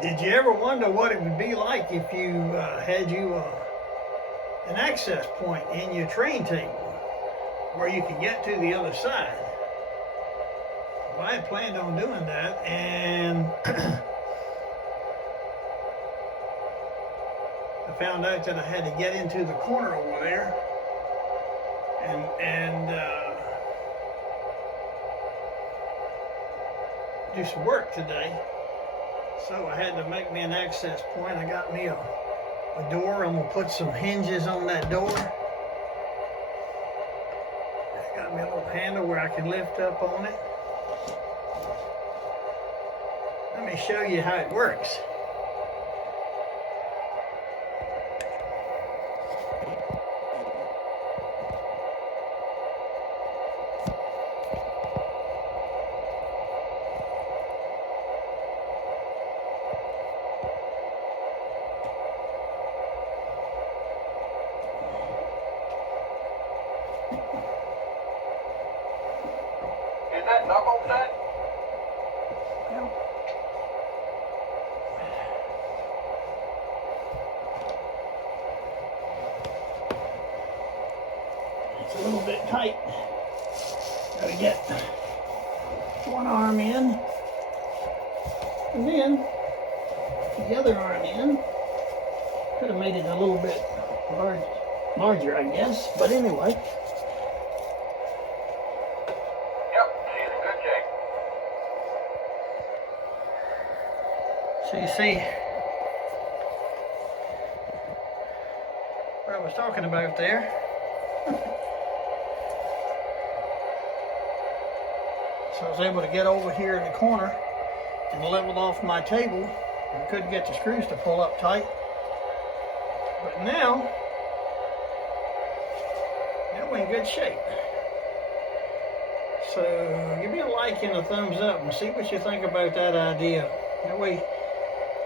Did you ever wonder what it would be like if you had an access point in your train table where you could get to the other side? Well, I had planned on doing that, and I found out that I had to get into the corner over there and do some work today. So I had to make me an access point. I got me a door. I'm gonna put some hinges on that door. I got me a little handle where I can lift up on it. Let me show you how it works. Is that knuckle set? Well, it's a little bit tight. Gotta get one arm in, and then the other arm in. Could have made it a little bit larger, I guess. But anyway. Yep, she's in good shape. So you see what I was talking about there. So I was able to get over here in the corner and level off my table. I couldn't get the screws to pull up tight. But now we're in good shape. So give me a like and a thumbs up and see what you think about that idea. That way,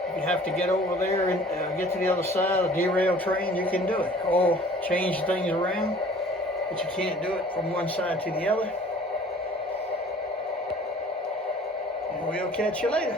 if you have to get over there and get to the other side of the derailed train, you can do it. Or change things around, but you can't do it from one side to the other. And we'll catch you later.